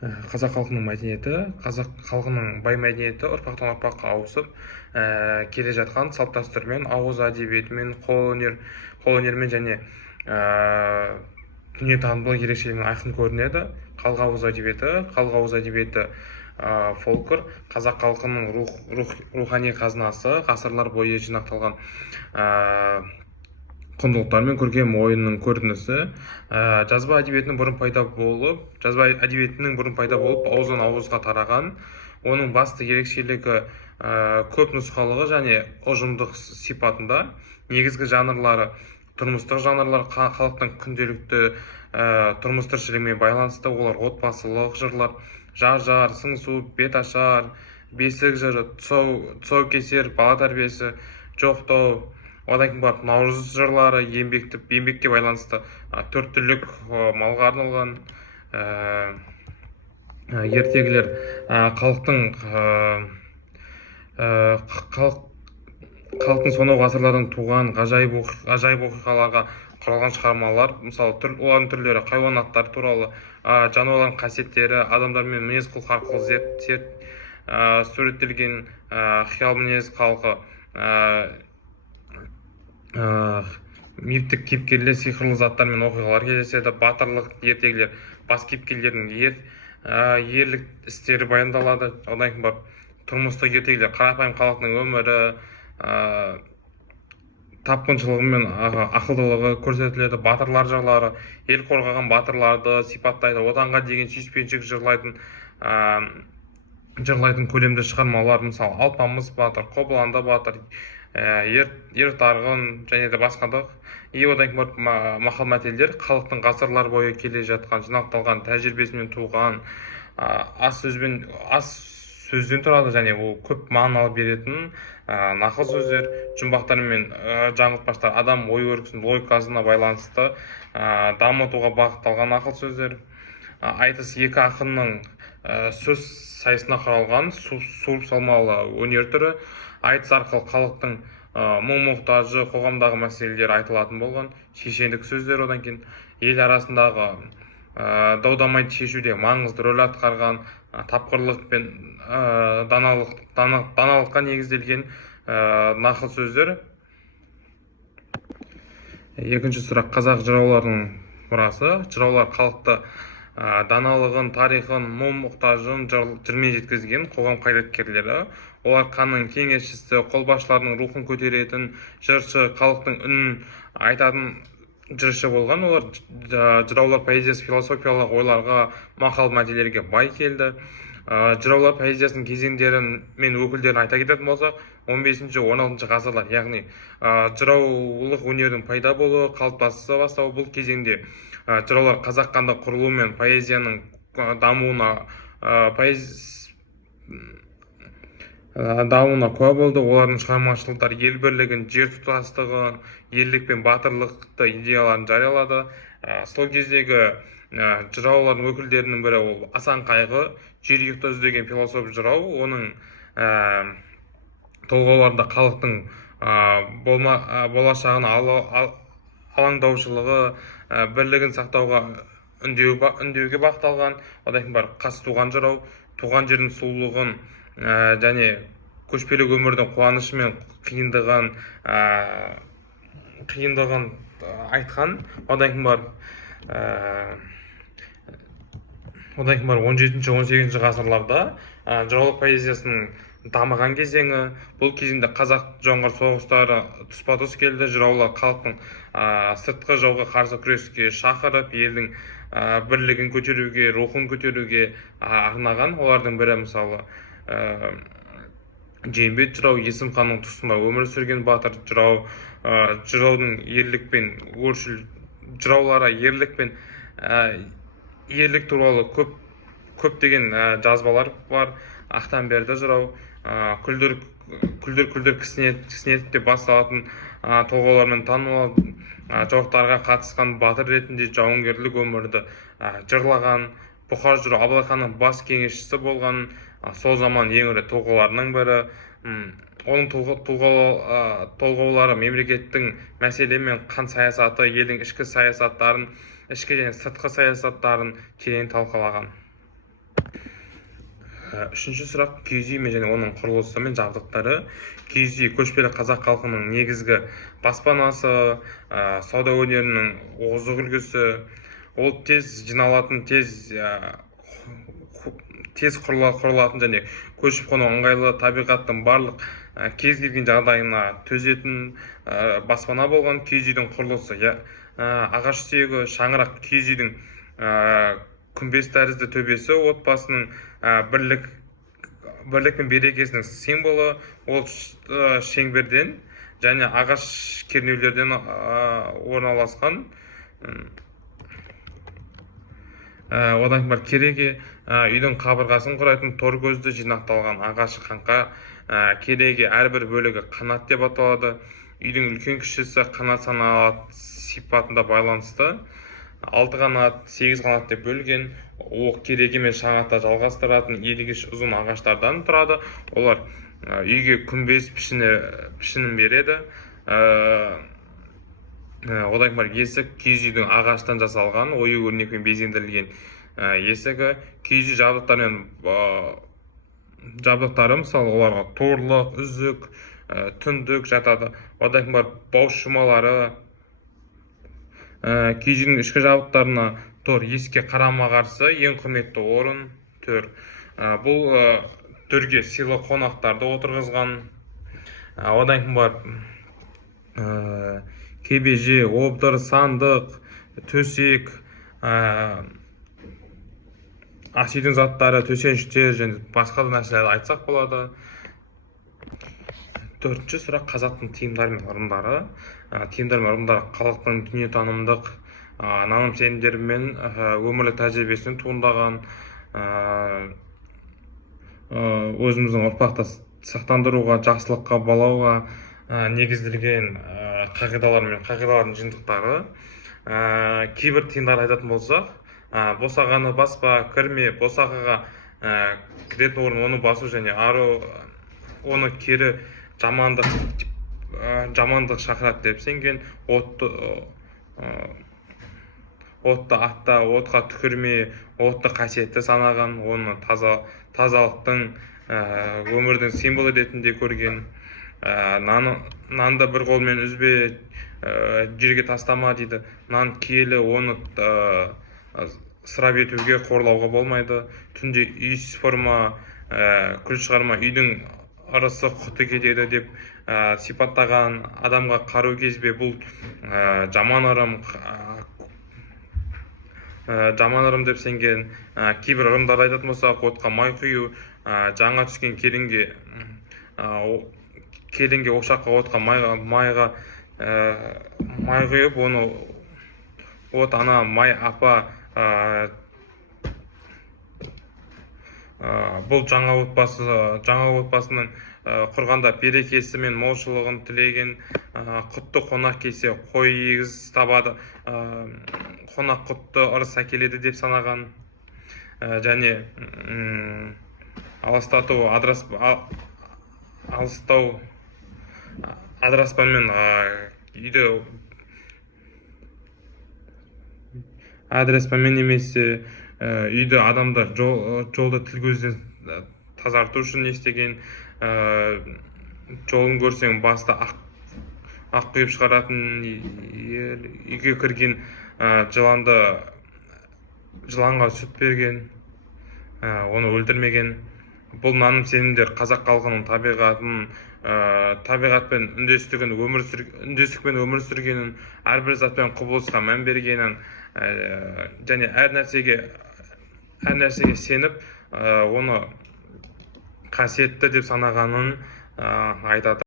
Қазақ халқының мәдениеті, қазақ халқының бай мәдениеті ұрпақтан ұрпаққа ауысып келе жатқан салт дәстүрмен, ауыз әдебиетімен, қолөнермен және дүниетанымдық ерекшелігімен айқын көрінеді. Халық ауыз әдебиеті фольклор қазақ халқының рухани қазынасы, ғасырлар бойы жинақталған құндылықтар мен көркем ойынның көрінісі. Жазба әдебиетінің бұрын пайда болып ауыздан ауызға тараған. Оның басты ерекшелігі көп нұсқалығы және ұжымдық сипатында. Негізгі жанрлары тұрмыстық жанрлар, халықтың күнделікті тұрмыс тіршілігімен байланысты. Олар отбасылық жырлар, жар, сыңсу, беташар, бесік жыры, тұсаукесер, бала тәрбиесі, жоқтау. Одан кейін барып наурыз жырлары, еңбекке байланысты төрт түлік малға арналған. Ертегілер халықтың сонау ғасырлардан туған ғажайып оқиғаларға құралған шығармалар. Мысалы, олардың түрлері хайуанаттар туралы, жануарлардың қасиеттері, адамдар мен мінез-құлық арқылы суреттелген қиял мінез халқы, мифтік кейіпкерлер, сиқырлы заттар мен оқиғалар кездеседі. Батырлық ертегілер, бас кейіпкерлердің ерлік істері баяндалады. Одан кейін барып тұрмыстық ертегілер, қарапайым халықтың өмірі, тапқыншылығы мен ақылдылығы көрсетіледі. Батырлар жырлары ел қорғаған батырларды сипаттайды. Отанға деген сүйіспеншілік жырлайтын көлемді шығармалар. Мысалы, Алпамыс батыр, Қобыланды батыр, ер тарғын және де басқа да. Одан кейін мақал-мәтелдер халықтың ғасырлар бойы келе жатқан жинақталған тәжірибесімен туған аз сөзден тұрады, және ол көп мағыналы беретін нақыл сөздер, жұмбақтар мен жаңылтпаштар адам ой-өрісінің логикасына байланысты дамытуға бағытталған нақыл сөздер. Айтыс екі ақынның сөз сайысына құралған суырып салмалы өнер түрі. Айтыс арқылы халықтың мұң-мұқтажы, қоғамдағы мәселелер айтылатын болған. Шешендік сөздер, одан кейін ел арасындағы дау-дамайды шешуде маңызды рөл атқарған, тапқырлық пен даналыққа негізделген нақыл сөздер. Екінші сұрақ: қазақ жырауларының мұрасы. Жыраулар халықты даналығын, тарихын, мұң-мұқтажын жырмен жеткізген қоғам қайраткерлері. Олар ханның кеңесшісі, қолбасшыларының рухын көтеретін жыршы, халықтың үнін айтатын жыршы болған. Олар жыраулар поэзиясы философиялық ойларға, мақал-мәтелдерге бай келді. Жыраулар поэзиясының кезеңдері мен өкілдерін айта кететін болсақ, 15-16 ғасырлар, яғни жыраулық өнердің пайда болуы, қалыптаса бастауы. Бұл кезеңде жыраулар қазақ хандық құрылуы мен поэзияның дамуына куә болды. Олардың шығармашылықтары ел бірлігін, жер тұтастығын, ерлік пен батырлықты идеяларын жариялады. Сол кездегі жыраулардың өкілдерінің бірі ол Асан Қайғы, жерұйықты іздеген философ жырау. Оның толғауларында халықтың болашағына алаңдаушылығы, бірлігін сақтауға үндеуге бағытталған. Одан кейін бар Қазтуған жырау, туған жердің сұлулығын және көшпелі өмірдің қуанышы мен қиындығын айтқан. Одан кейін бар 17-18 ғасырларда жыраулық поэзиясының дамыған кезеңі. Бұл кезеңде қазақ-жоңғар соғыстары тұспа-тұс келді. Жыраулар халықтың сыртқы жауға қарсы күреске шақырып, елдің бірлігін көтеруге, рухын көтеруге арнаған. Олардың бірі, мысалы, Жиенбет жырау, Есім ханның тұсында өмір сүрген батыр жырау. Жыраулары ерлік туралы көптеген жазбалар бар. Ақтанберді жырау, күлдір кісінетіп деп басталатын толғаулармен танымал. Жорықтарға қатысқан батыр ретінде жауынгерлік өмірді жырлаған. Бұқар жырау Абылай ханның бас кеңесшісі болған. Сол заман ең ірі тұлғаларының бірі. Оның толғаулары мемлекеттің мәселе мен қан саясаты, елдің ішкі және сыртқы саясаттарын терең талқылаған. Үшінші сұрақ киіз үй және оның құрылысы мен жабдықтары. Киіз үй көшпелі қазақ халқының негізгі баспанасы, сауда өнерінің озық үлгісі. Ол тез жиналатын, тез құрылатын және көшіп қону ыңғайлы, табиғаттың барлық кез келген жағдайына төзетін баспана болған. Киіз үйдің құрылысы ағаш сүйегі, шаңырақ. Киіз үйдің күмбез тәрізді төбесі отбасының бірлік пен берекесінің символы. Ол шеңберден және ағаш кернеулерден орналасқан. Одан кейін кереге үйдің қабырғасын құрайтын тор көзді жинақталған ағаш қаңқа. Кереге әрбір бөлігі қанат деп аталады. Үйдің үлкен кішісі қанат саналатын сипатында байланысты. 6 қанат, 8 қанат деп бөлген. Оқ кереге мен шаңатта жалғастыратын иілгіш ұзын ағаштардан тұрады. Олар үйге күмбез пішінін береді. Одан кейін есік. Киіз үйдің ағаштан жасалған, ою-өрнекпен безендірілген есігі. Киіз үй жабдықтары, мысалы, оларға торлық, үзік, түндік жатады. Одан кейін бауыз шумалары. Киіз үйдің ішкі жабдықтарына тор, есікке қарама-қарсы ең құрметті орын, төр. Бұл төрге сыйлы қонақтарды отырғызған. Одан кейін кебеже, обдыр, сандық, төсек, ас үйдің заттары, төсеніштер және басқа да нәрселерді айтсақ болады. Төртінші сұрақ қазақтың тиымдары мен ырымдары. Тиымдар мен ырымдары халықтың дүниетанымдық наным-сенімдері мен өмірлік тәжірибесінен туындаған, өзіміздің ұрпақты сақтандыруға, жақсылыққа балауға негізделген қағидалар мен қағидалардың жиынтықтары. Кейбір тиымдар айтатын болсақ, босағаны баспа, кірме, босағаға кіретін орын оны басу және ару, оны кері жамандық шақырады деп сенген. Отты атта, отқа түкірме, отты қасиетті санаған, оны тазалықтың, өмірдің символы ретінде көрген. Нанды бір қолмен үзбе, жерге тастама дейді. Нан киелі, оны ысырап етуге, қорлауға болмайды. Түнде үй сыпырма, күл шығарма, үйдің ырысы құты кетеді деп сипаттаған. Адамға қару кезбе, бұл жаман ырым деп сенген. Кейбір ырымдарды айтатын болсақ, отқа май құю, жаңа түскен келінге ошаққа, отқа май құйып, оны от ана, май апа. Бұл жаңа отбасының құрғанда берекесі мен молшылығын тілеген. Құтты қонақ келсе қой егіз табады, қонақ құтты ырыс әкеледі деп санаған. Және адыраспанмен немесе үйді адамдар жолды тіл көзден тазарту үшін естеген. Жолын көрсең баста ақ құйып шығаратын, үйге кірген жыланға сүт берген, оны өлтірмеген. Бұл наным сенімдер қазақ халқының табиғатпен үндестікпен өмір сүргенін, әрбір затпен құбылысқа мән бергенін және әр нәрсеге сеніп, оны қасиетті деп санағанын айтады.